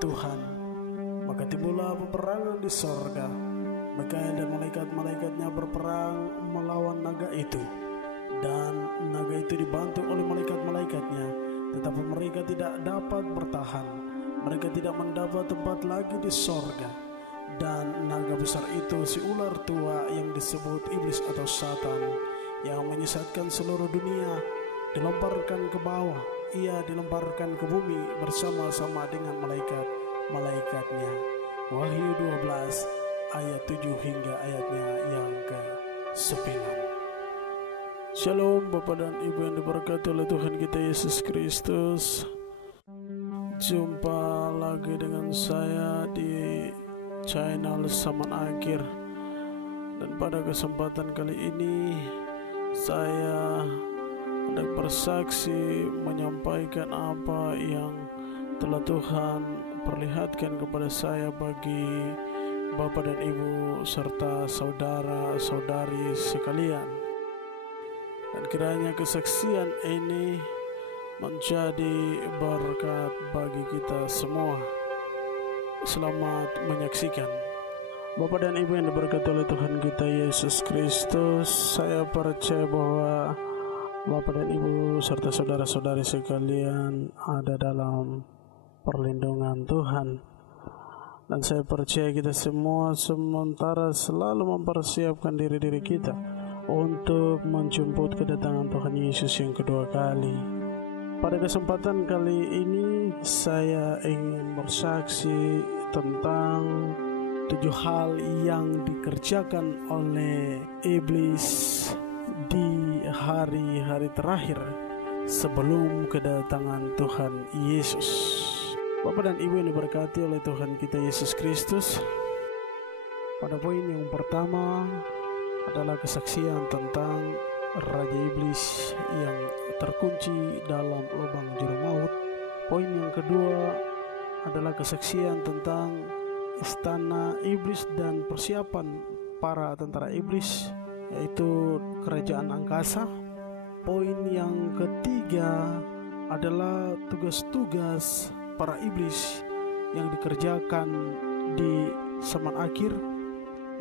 Tuhan. Maka timbullah peperangan di sorga. Mikael dan malaikat-malaikatnya berperang melawan naga itu. Dan naga itu dibantu oleh malaikat-malaikatnya, tetapi mereka tidak dapat bertahan. Mereka tidak mendapat tempat lagi di sorga. Dan naga besar itu, si ular tua yang disebut iblis atau Satan, yang menyesatkan seluruh dunia, dilemparkan ke bawah. Ia dilemparkan ke bumi bersama-sama dengan malaikat-malaikatnya. Wahyu 12 ayat 7 hingga ayatnya yang ke-9. Shalom Bapak dan Ibu yang diberkati oleh Tuhan kita Yesus Kristus. Jumpa lagi dengan saya di channel Zaman Akhir. Dan pada kesempatan kali ini saya hendak bersaksi menyampaikan apa yang telah Tuhan perlihatkan kepada saya bagi Bapak dan Ibu serta saudara-saudari sekalian. Dan kiranya kesaksian ini menjadi berkat bagi kita semua. Selamat menyaksikan. Bapak dan Ibu yang diberkati oleh Tuhan kita Yesus Kristus, saya percaya bahwa Bapak dan Ibu serta saudara-saudari sekalian ada dalam perlindungan Tuhan. Dan saya percaya kita semua sementara selalu mempersiapkan diri kita untuk menjemput kedatangan Tuhan Yesus yang kedua kali. Pada kesempatan kali ini saya ingin bersaksi tentang 7 hal yang dikerjakan oleh iblis di hari-hari terakhir sebelum kedatangan Tuhan Yesus. Bapak dan Ibu yang diberkati oleh Tuhan kita Yesus Kristus, pada poin yang pertama adalah kesaksian tentang Raja Iblis yang terkunci dalam lubang juru maut. Poin yang kedua adalah kesaksian tentang istana iblis dan persiapan para tentara iblis, yaitu kerajaan angkasa. Poin yang ketiga adalah tugas-tugas para iblis yang dikerjakan di zaman akhir.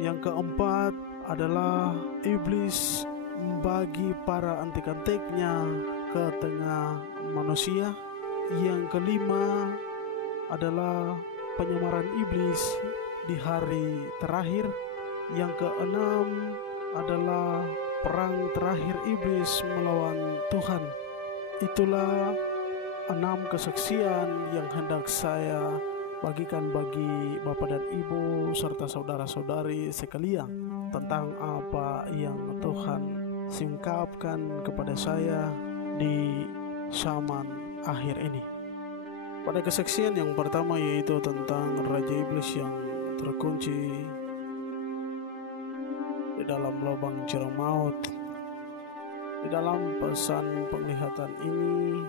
Yang keempat adalah iblis membagi para antek-anteknya ke tengah manusia. Yang kelima adalah penyamaran iblis di hari terakhir. Yang keenam adalah perang terakhir iblis melawan Tuhan. Itulah 6 kesaksian yang hendak saya bagikan bagi Bapak dan Ibu serta saudara-saudari sekalian tentang apa yang Tuhan singkapkan kepada saya di zaman akhir ini. Pada kesaksian yang pertama yaitu tentang Raja Iblis yang terkunci di dalam lubang juru maut. Di dalam pesan penglihatan ini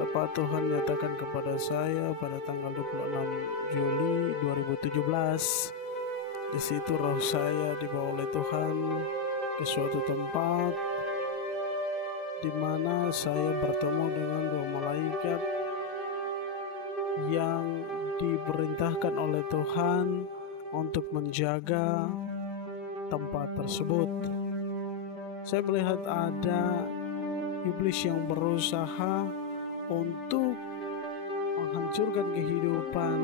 tepat Tuhan nyatakan kepada saya pada tanggal 26 Juli 2017. Di situ roh saya dibawa oleh Tuhan ke suatu tempat di mana saya bertemu dengan 2 malaikat yang diperintahkan oleh Tuhan untuk menjaga tempat tersebut. Saya melihat ada iblis yang berusaha untuk menghancurkan kehidupan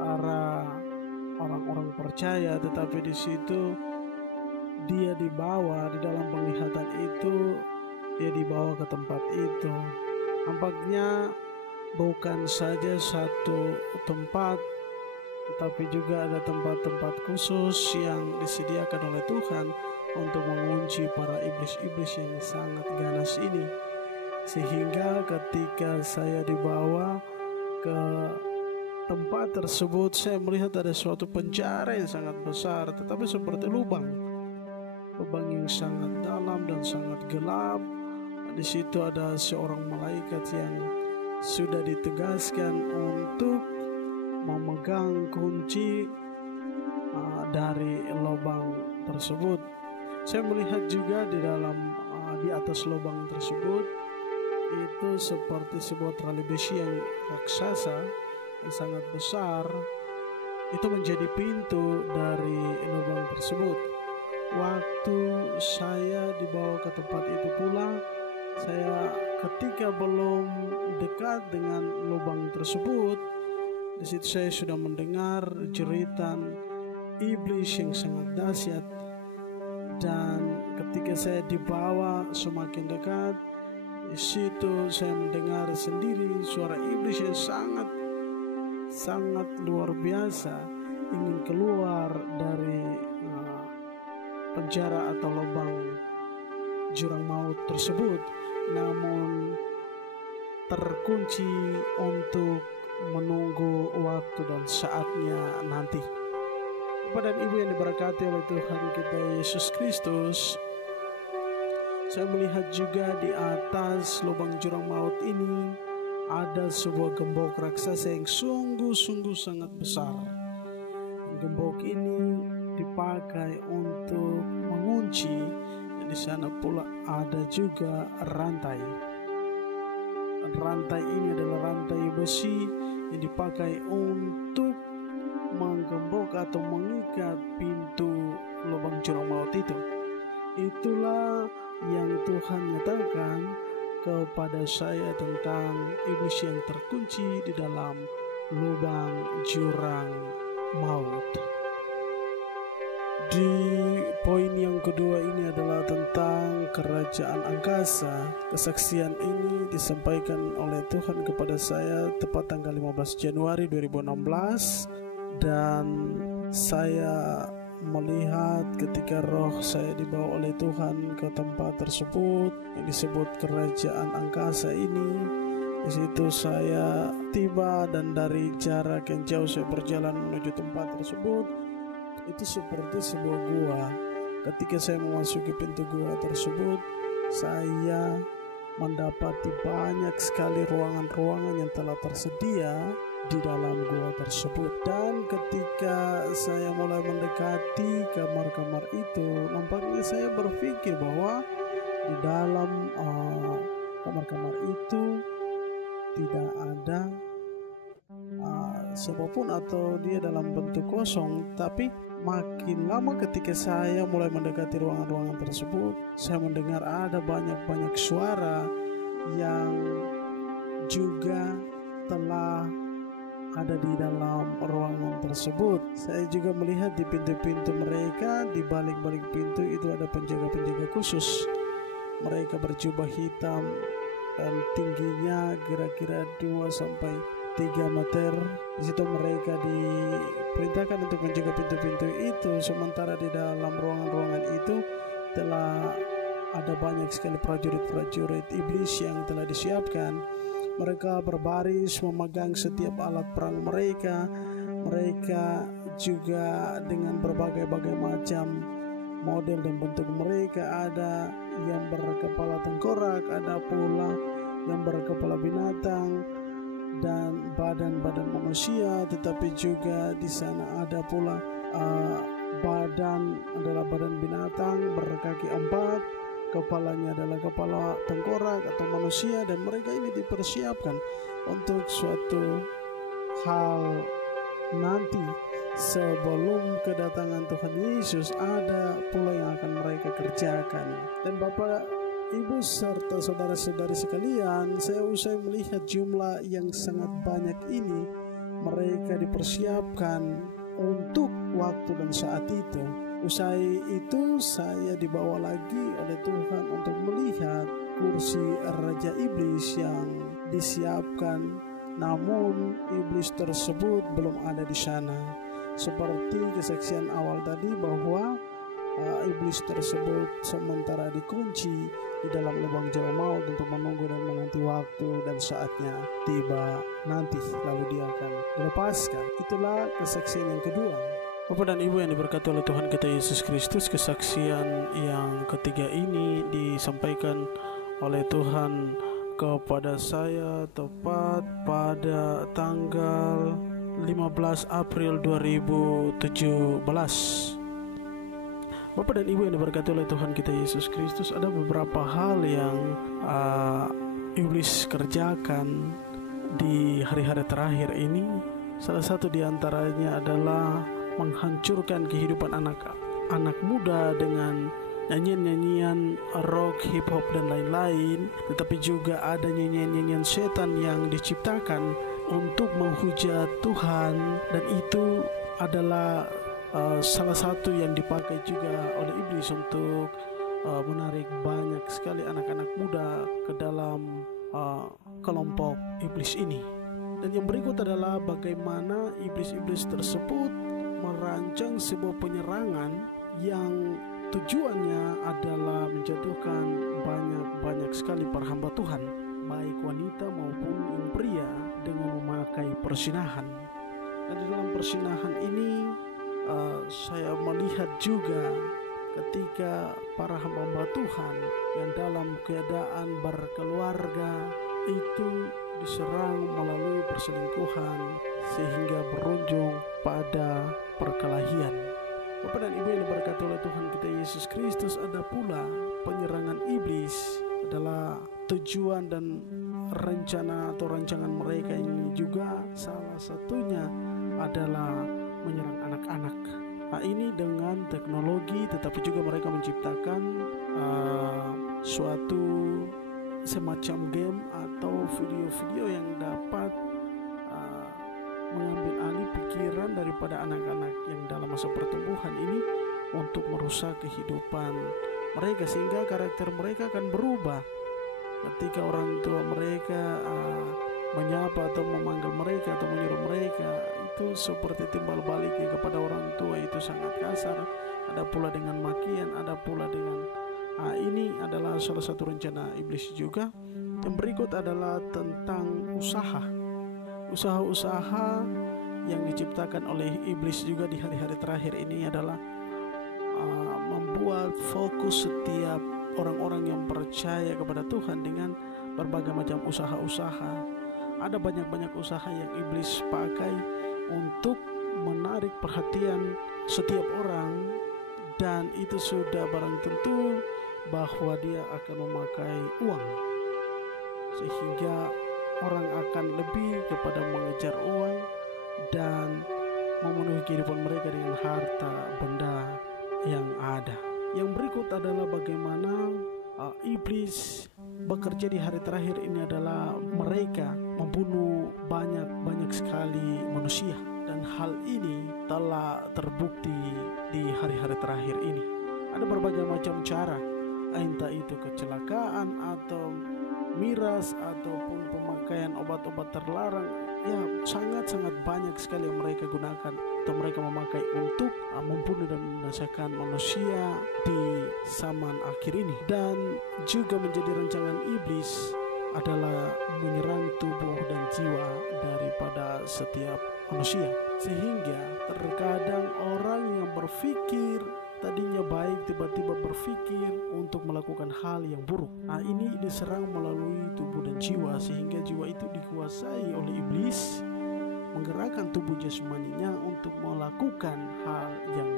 para orang-orang percaya, tetapi di situ dia dibawa di dalam penglihatan itu, dia dibawa ke tempat itu. Nampaknya bukan saja satu tempat, tetapi juga ada tempat-tempat khusus yang disediakan oleh Tuhan untuk mengunci para iblis-iblis yang sangat ganas ini. Sehingga ketika saya dibawa ke tempat tersebut, saya melihat ada suatu penjara yang sangat besar, tetapi seperti lubang yang sangat dalam dan sangat gelap. Di situ ada seorang malaikat yang sudah ditegaskan untuk memegang kunci dari lubang tersebut. Saya melihat juga di atas lubang tersebut itu seperti sebuah tali besi yang raksasa yang sangat besar itu menjadi pintu dari lubang tersebut. Waktu saya dibawa ke tempat itu pula, saya ketika belum dekat dengan lubang tersebut, di situ saya sudah mendengar jeritan iblis yang sangat dahsyat. Dan ketika saya dibawa semakin dekat, di situ saya mendengar sendiri suara iblis yang sangat luar biasa ingin keluar dari penjara atau lubang jurang maut tersebut, namun terkunci untuk menunggu waktu dan saatnya nanti. Bapak dan Ibu yang diberkati oleh Tuhan kita Yesus Kristus, saya melihat juga di atas lubang jurang maut ini ada sebuah gembok raksasa yang sungguh sangat besar. Gembok ini dipakai untuk mengunci, dan di sana pula ada juga rantai. Rantai ini adalah rantai besi yang dipakai untuk menggembok atau mengikat pintu lubang jurang maut itu. Itulah yang Tuhan nyatakan kepada saya tentang iblis yang terkunci di dalam lubang jurang maut. Di poin yang kedua ini adalah tentang kerajaan angkasa. Kesaksian ini disampaikan oleh Tuhan kepada saya tepat tanggal 15 Januari 2016. Dan saya melihat ketika roh saya dibawa oleh Tuhan ke tempat tersebut yang disebut kerajaan angkasa ini. Di situ saya tiba, dan dari jarak yang jauh saya berjalan menuju tempat tersebut. Itu seperti sebuah gua. Ketika saya memasuki pintu gua tersebut, saya mendapati banyak sekali ruangan-ruangan yang telah tersedia di dalam gua tersebut. Dan ketika saya mulai mendekati kamar-kamar itu, nampaknya saya berpikir bahwa di dalam kamar-kamar itu tidak ada siapapun atau dia dalam bentuk kosong. Tapi makin lama ketika saya mulai mendekati ruangan-ruangan tersebut, saya mendengar ada banyak suara yang juga telah ada di dalam ruangan tersebut. Saya juga melihat di pintu-pintu mereka, di balik-balik pintu itu ada penjaga-penjaga khusus. Mereka berjubah hitam dan tingginya kira-kira 2-3 meter. Di situ mereka diperintahkan untuk menjaga pintu-pintu itu, sementara di dalam ruangan-ruangan itu telah ada banyak sekali prajurit-prajurit iblis yang telah disiapkan. Mereka berbaris memegang setiap alat perang mereka. Mereka juga dengan berbagai macam model dan bentuk mereka. Ada yang berkepala tengkorak, ada pula yang berkepala binatang dan badan manusia, tetapi juga di sana ada pula badan adalah badan binatang berkaki 4. Kepalanya adalah kepala tengkorak atau manusia, dan mereka ini dipersiapkan untuk suatu hal nanti sebelum kedatangan Tuhan Yesus. Ada pula yang akan mereka kerjakan. Dan Bapak, Ibu serta saudara-saudari sekalian, saya usai melihat jumlah yang sangat banyak ini, mereka dipersiapkan untuk waktu dan saat itu. Usai itu saya dibawa lagi oleh Tuhan untuk melihat kursi Raja Iblis yang disiapkan, namun iblis tersebut belum ada di sana. Seperti kesaksian awal tadi bahwa iblis tersebut sementara dikunci di dalam lubang jurang maut untuk menunggu dan menanti waktu dan saatnya tiba nanti, lalu dia akan dilepaskan. Itulah kesaksian yang kedua. Bapak dan Ibu yang diberkati oleh Tuhan kita Yesus Kristus, kesaksian yang ketiga ini disampaikan oleh Tuhan kepada saya tepat pada tanggal 15 April 2017. Bapak dan Ibu yang diberkati oleh Tuhan kita Yesus Kristus, ada beberapa hal yang iblis kerjakan di hari-hari terakhir ini Salah satu di antaranya adalah menghancurkan kehidupan anak muda dengan nyanyian-nyanyian rock, hip hop dan lain-lain. Tetapi juga ada nyanyian-nyanyian setan yang diciptakan untuk menghujat Tuhan, dan itu adalah salah satu yang dipakai juga oleh iblis untuk menarik banyak sekali anak-anak muda ke dalam kelompok iblis ini. Dan yang berikut adalah bagaimana iblis-iblis tersebut merancang sebuah penyerangan yang tujuannya adalah menjatuhkan banyak sekali para hamba Tuhan, baik wanita maupun yang pria, dengan memakai persinahan. Dan di dalam persinahan ini saya melihat juga ketika para hamba Tuhan yang dalam keadaan berkeluarga itu diserang melalui perselingkuhan sehingga berujung pada perkelahian. Bapak dan Ibu yang diberkati oleh Tuhan kita Yesus Kristus, ada pula penyerangan iblis adalah tujuan dan rencana atau rancangan mereka ini juga salah satunya adalah menyerang anak-anak. Nah, ini dengan teknologi, tetapi juga mereka menciptakan suatu semacam game atau video-video yang dapat mengambil alih pikiran daripada anak-anak yang dalam masa pertumbuhan ini untuk merusak kehidupan mereka, sehingga karakter mereka akan berubah ketika orang tua mereka menyapa atau memanggil mereka atau menyuruh mereka. Itu seperti timbal baliknya kepada orang tua itu sangat kasar. Ada pula dengan makian, ada pula dengan ini adalah salah satu rencana iblis juga. Yang berikut adalah tentang usaha-usaha yang diciptakan oleh iblis juga di hari-hari terakhir ini adalah membuat fokus setiap orang-orang yang percaya kepada Tuhan dengan berbagai macam usaha-usaha. Ada banyak usaha yang iblis pakai untuk menarik perhatian setiap orang, dan itu sudah barang tentu bahwa dia akan memakai uang, sehingga orang akan lebih kepada mengejar uang dan memenuhi kehidupan mereka dengan harta benda yang ada. Yang berikut adalah bagaimana iblis bekerja di hari terakhir ini adalah mereka membunuh banyak sekali manusia, dan hal ini telah terbukti di hari-hari terakhir ini. Ada berbagai macam cara, entah itu kecelakaan atau miras ataupun pemakaian obat-obat terlarang, ya sangat banyak sekali yang mereka gunakan atau mereka memakai untuk membunuh dan membinasakan manusia di zaman akhir ini. Dan juga menjadi rancangan iblis adalah menyerang tubuh dan jiwa daripada setiap manusia, sehingga terkadang orang yang berpikir tadinya baik tiba-tiba berpikir untuk melakukan hal yang buruk. Nah, ini diserang melalui tubuh dan jiwa, sehingga jiwa itu dikuasai oleh iblis, menggerakkan tubuh jasmaninya untuk melakukan hal yang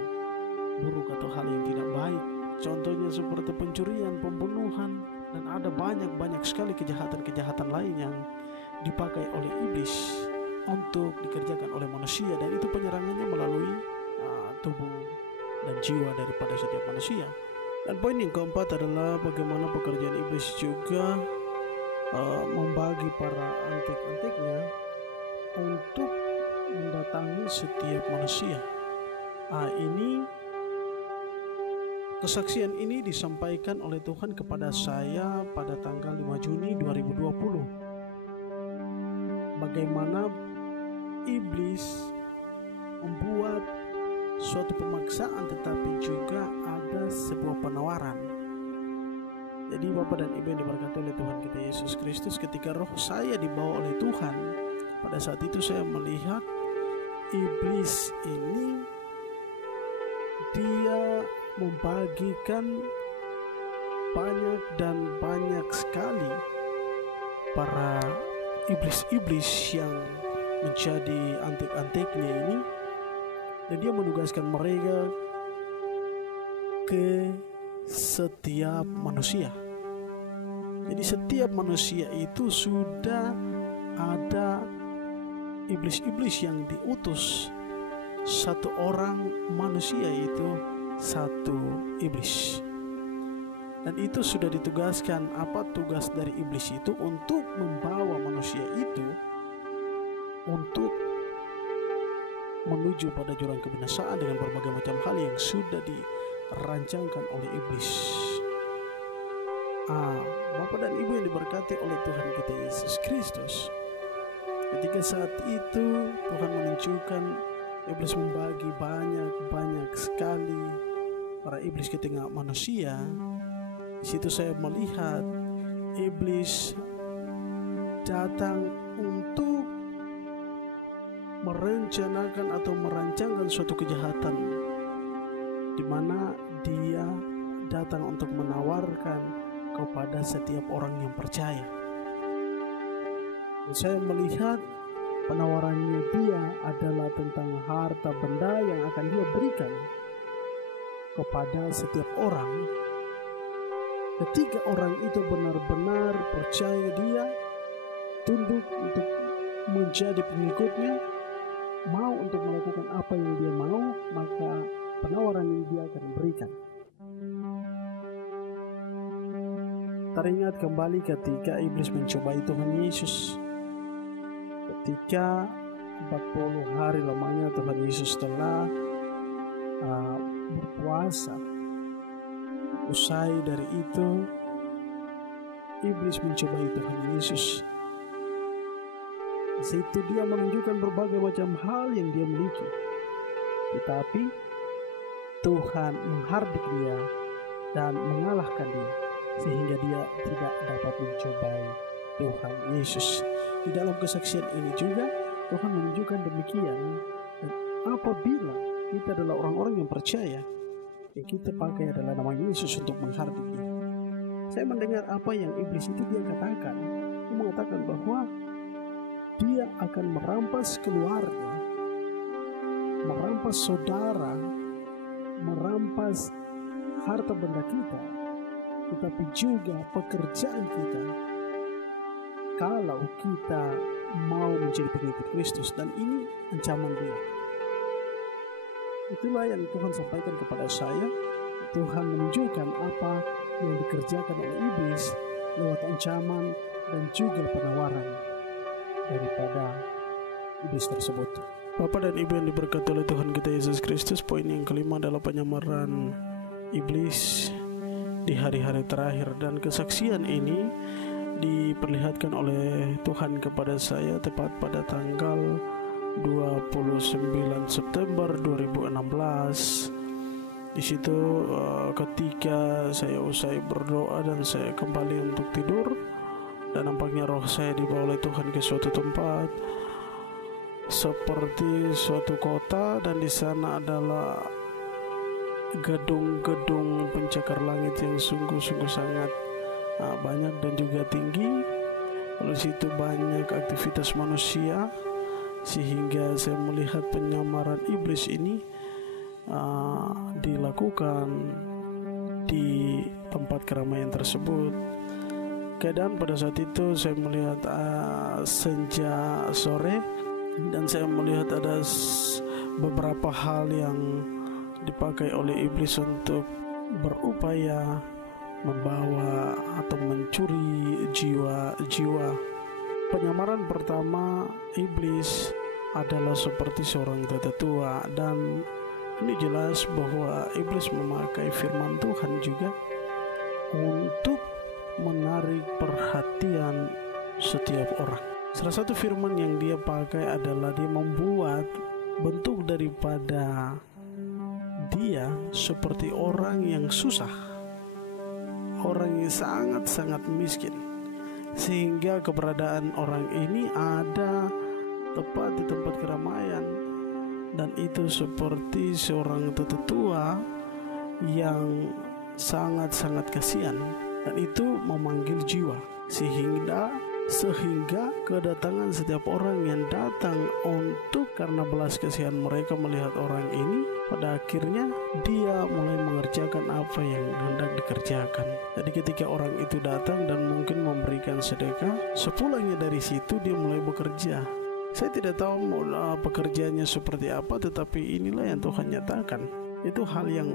buruk atau hal yang tidak baik. Contohnya seperti pencurian, pembunuhan, dan ada banyak sekali kejahatan lain yang dipakai oleh iblis untuk dikerjakan oleh manusia, dan itu penyerangannya melalui tubuh dan jiwa daripada setiap manusia. Dan poin yang keempat adalah bagaimana pekerjaan iblis juga membagi para antik-antiknya untuk mendatangi setiap manusia. Kesaksian ini disampaikan oleh Tuhan kepada saya pada tanggal 5 Juni 2020. Bagaimana iblis membuat suatu pemaksaan, tetapi juga ada sebuah penawaran. Jadi Bapak dan Ibu yang diberkati oleh Tuhan kita Yesus Kristus, ketika roh saya dibawa oleh Tuhan, pada saat itu saya melihat iblis ini dia membagikan banyak sekali para iblis-iblis yang menjadi antik-antiknya ini, dan dia menugaskan mereka ke setiap manusia. Jadi setiap manusia itu sudah ada iblis-iblis yang diutus satu orang manusia, itu satu iblis. Dan itu sudah ditugaskan, apa tugas dari iblis itu? Untuk membawa manusia itu untuk menuju pada jurang kebinasaan dengan berbagai macam hal yang sudah dirancangkan oleh iblis. Bapak dan Ibu yang diberkati oleh Tuhan kita Yesus Kristus, ketika saat itu Tuhan menunjukkan iblis membagi banyak sekali para iblis ke tengah manusia. Di situ saya melihat iblis datang untuk merencanakan atau merancangkan suatu kejahatan, di mana dia datang untuk menawarkan kepada setiap orang yang percaya. Dan saya melihat penawarannya dia adalah tentang harta benda yang akan dia berikan kepada setiap orang. Ketika orang itu benar-benar percaya dia, tunduk untuk menjadi pengikutnya, mau untuk melakukan apa yang dia mau, maka penawaran yang dia akan berikan. Teringat kembali ketika iblis mencobai Tuhan Yesus. Ketika 40 hari lamanya Tuhan Yesus telah berpuasa. Usai dari itu, iblis mencobai Tuhan Yesus. Di situ dia menunjukkan berbagai macam hal yang dia miliki. Tetapi Tuhan menghardik dia dan mengalahkan dia, sehingga dia tidak dapat mencobai Tuhan Yesus. Di dalam kesaksian ini juga Tuhan menunjukkan demikian. Dan apabila kita adalah orang-orang yang percaya, yang kita pakai adalah nama Yesus untuk menghardik dia. Saya mendengar apa yang iblis itu dia katakan. Dia mengatakan bahwa dia akan merampas keluarga, merampas saudara, merampas harta benda kita, tetapi juga pekerjaan kita kalau kita mau menjadi pengikut Kristus. Dan ini ancaman dia. Itulah yang Tuhan sampaikan kepada saya. Tuhan menunjukkan apa yang dikerjakan oleh iblis lewat ancaman dan juga penawaran daripada iblis tersebut. Bapak dan Ibu yang diberkati oleh Tuhan kita Yesus Kristus, poin yang kelima adalah penyamaran iblis di hari-hari terakhir. Dan kesaksian ini diperlihatkan oleh Tuhan kepada saya tepat pada tanggal 29 September 2016. Di situ ketika saya usai berdoa dan saya kembali untuk tidur, dan nampaknya roh saya dibawa oleh Tuhan ke suatu tempat seperti suatu kota, dan di sana adalah gedung-gedung pencakar langit yang sungguh-sungguh sangat banyak dan juga tinggi. Lalu situ banyak aktivitas manusia, sehingga saya melihat penyamaran iblis ini dilakukan di tempat keramaian tersebut. Keadaan pada saat itu saya melihat senja sore, dan saya melihat ada beberapa hal yang dipakai oleh iblis untuk berupaya membawa atau mencuri jiwa-jiwa. Penyamaran pertama iblis adalah seperti seorang tetua, dan ini jelas bahwa iblis memakai firman Tuhan juga untuk menarik perhatian setiap orang. Salah satu firman yang dia pakai adalah dia membuat bentuk daripada dia seperti orang yang susah, orang yang sangat-sangat miskin, sehingga keberadaan orang ini ada tepat di tempat keramaian, dan itu seperti seorang tetua yang sangat-sangat kasihan, dan itu memanggil jiwa, sehingga kedatangan setiap orang yang datang untuk karena belas kasihan mereka melihat orang ini, pada akhirnya dia mulai mengerjakan apa yang hendak dikerjakan. Jadi ketika orang itu datang dan mungkin memberikan sedekah, sepulangnya dari situ dia mulai bekerja. Saya tidak tahu pekerjaannya seperti apa, tetapi inilah yang Tuhan nyatakan. Itu hal yang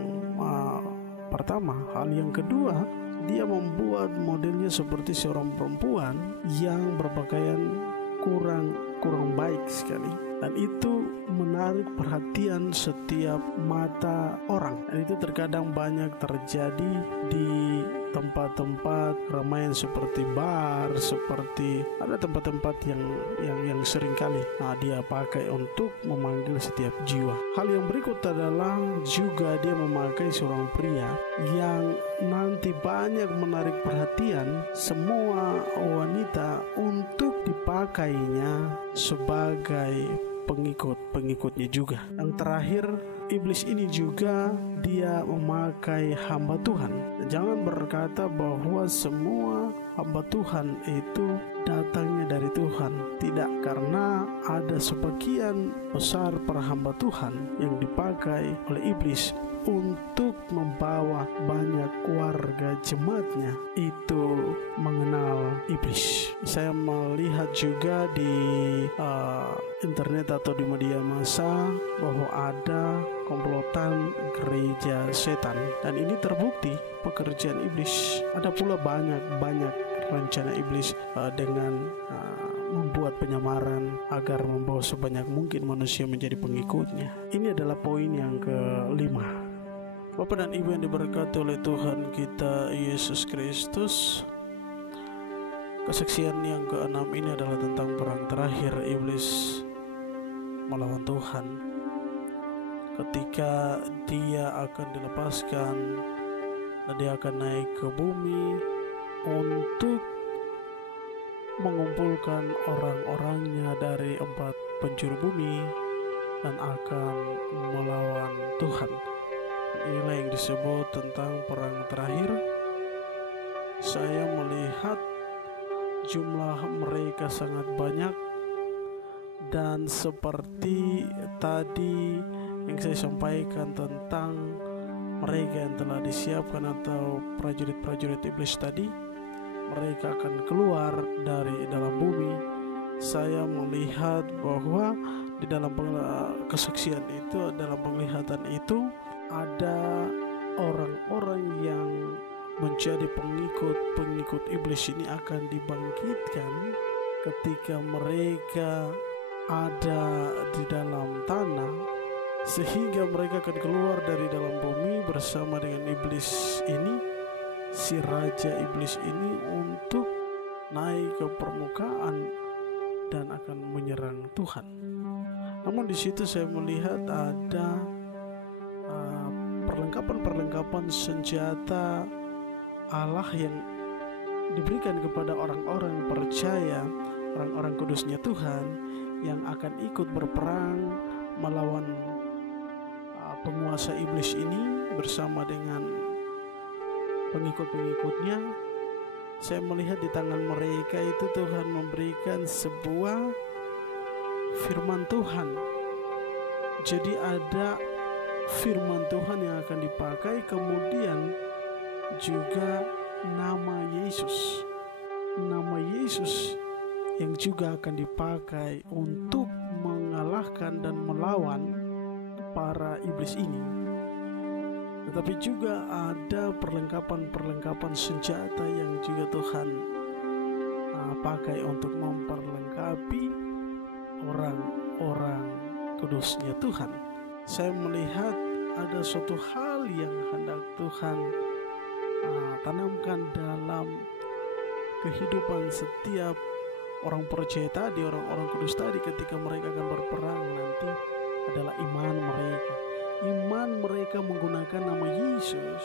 pertama. Hal yang kedua, dia membuat modelnya seperti seorang perempuan yang berpakaian kurang baik sekali, dan itu menarik perhatian setiap mata orang. Dan itu terkadang banyak terjadi di tempat-tempat keramaian seperti bar, seperti ada tempat-tempat yang sering kali dia pakai untuk memanggil setiap jiwa. Hal yang berikut adalah juga dia memakai seorang pria yang nanti banyak menarik perhatian semua wanita untuk dipakainya sebagai pengikutnya juga. Yang terakhir, iblis ini juga dia memakai hamba Tuhan. Jangan berkata bahwa semua hamba Tuhan itu datangnya dari Tuhan. Tidak, karena ada sebagian besar para hamba Tuhan yang dipakai oleh iblis untuk membawa banyak warga jemaatnya itu mengenal iblis. Saya melihat juga di internet atau di media massa bahwa ada komplotan gereja setan, dan ini terbukti pekerjaan iblis. Ada pula banyak rencana iblis dengan membuat penyamaran agar membawa sebanyak mungkin manusia menjadi pengikutnya. Ini adalah poin yang kelima. Bapak dan Ibu yang diberkati oleh Tuhan kita Yesus Kristus, kesaksian yang keenam ini adalah tentang perang terakhir iblis melawan Tuhan. Ketika dia akan dilepaskan dan dia akan naik ke bumi untuk mengumpulkan orang-orangnya dari 4 penjuru bumi dan akan melawan Tuhan. Inilah yang disebut tentang perang terakhir. Saya melihat jumlah mereka sangat banyak, dan seperti tadi yang saya sampaikan tentang mereka yang telah disiapkan atau prajurit-prajurit iblis tadi, mereka akan keluar dari dalam bumi. Saya melihat bahwa di dalam kesaksian itu, dalam penglihatan itu, ada orang-orang yang menjadi pengikut iblis ini akan dibangkitkan ketika mereka ada di dalam tanah, sehingga mereka akan keluar dari dalam bumi bersama dengan iblis ini, si raja iblis ini, untuk naik ke permukaan dan akan menyerang Tuhan. Namun di situ saya melihat ada perlengkapan senjata Allah yang diberikan kepada orang-orang percaya, orang-orang kudusnya Tuhan yang akan ikut berperang melawan penguasa iblis ini bersama dengan pengikut-pengikutnya. Saya melihat di tangan mereka itu Tuhan memberikan sebuah firman Tuhan. Jadi ada firman Tuhan yang akan dipakai, kemudian juga nama Yesus yang juga akan dipakai untuk mengalahkan dan melawan para iblis ini. Tetapi juga ada perlengkapan senjata yang juga Tuhan pakai untuk memperlengkapi orang-orang kudusnya Tuhan. Saya melihat ada suatu hal yang hendak Tuhan tanamkan dalam kehidupan setiap orang percaya tadi, orang-orang kudus tadi, ketika mereka akan berperang nanti, adalah iman mereka. Iman mereka menggunakan nama Yesus,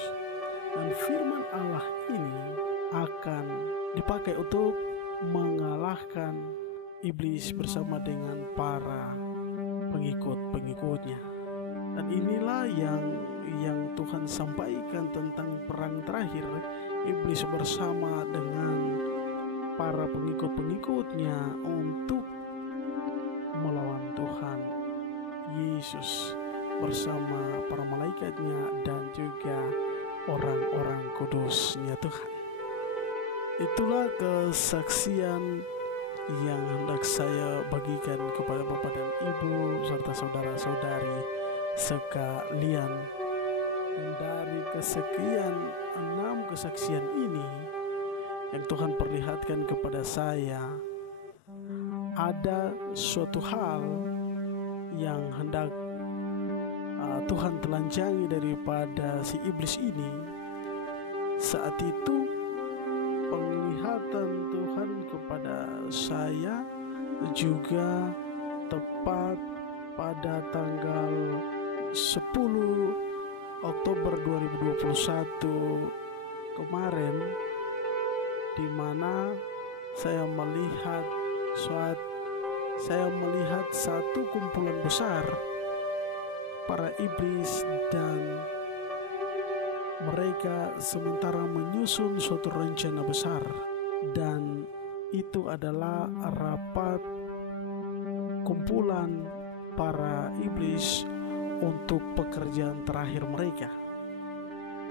dan firman Allah ini akan dipakai untuk mengalahkan iblis bersama dengan para pengikut-pengikutnya. Dan inilah yang Tuhan sampaikan tentang perang terakhir iblis bersama dengan para pengikut-pengikutnya untuk melawan Tuhan Yesus bersama para malaikatnya dan juga orang-orang kudusnya Tuhan. Itulah kesaksian yang hendak saya bagikan kepada Bapak dan Ibu serta saudara-saudari sekalian. Dan dari kesekian 6 kesaksian ini yang Tuhan perlihatkan kepada saya, ada suatu hal yang hendak Tuhan telanjangi daripada si iblis ini. Saat itu penglihatan Tuhan kepada saya juga tepat pada tanggal 10 Oktober 2021 kemarin, di mana saya melihat satu kumpulan besar para iblis, dan mereka sementara menyusun suatu rencana besar, dan itu adalah rapat kumpulan para iblis untuk pekerjaan terakhir mereka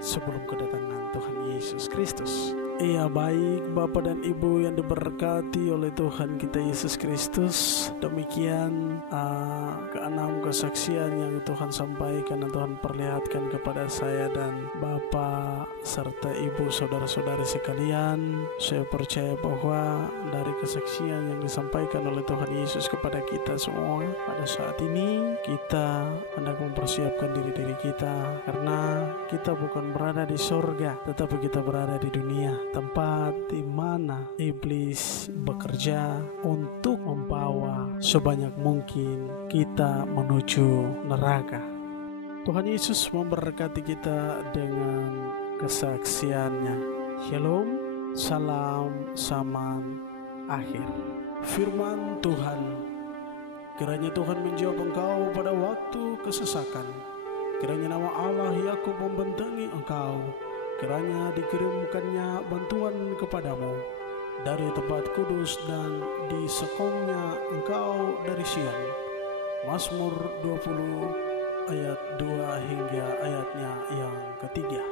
sebelum kedatangan Tuhan Yesus Kristus. Iya, baik Bapak dan Ibu yang diberkati oleh Tuhan kita Yesus Kristus, demikian keenam kesaksian yang Tuhan sampaikan dan Tuhan perlihatkan kepada saya dan Bapak serta Ibu saudara-saudari sekalian. Saya percaya bahwa dari kesaksian yang disampaikan oleh Tuhan Yesus kepada kita semua pada saat ini, kita hendak mempersiapkan diri kita, karena kita bukan berada di sorga, tetapi kita berada di dunia, tempat di mana iblis bekerja untuk membawa sebanyak mungkin kita menuju neraka. Tuhan Yesus memberkati kita dengan kesaksiannya. Shalom, salam zaman akhir. Firman Tuhan, kiranya Tuhan menjawab engkau pada waktu kesesakan. Kiranya nama Allah Yakub membentengi engkau. Kiranya dikirimkannya bantuan kepadamu dari tempat kudus dan disokongnya engkau dari Sion. Mazmur 20 ayat 2 hingga ayatnya yang ketiga.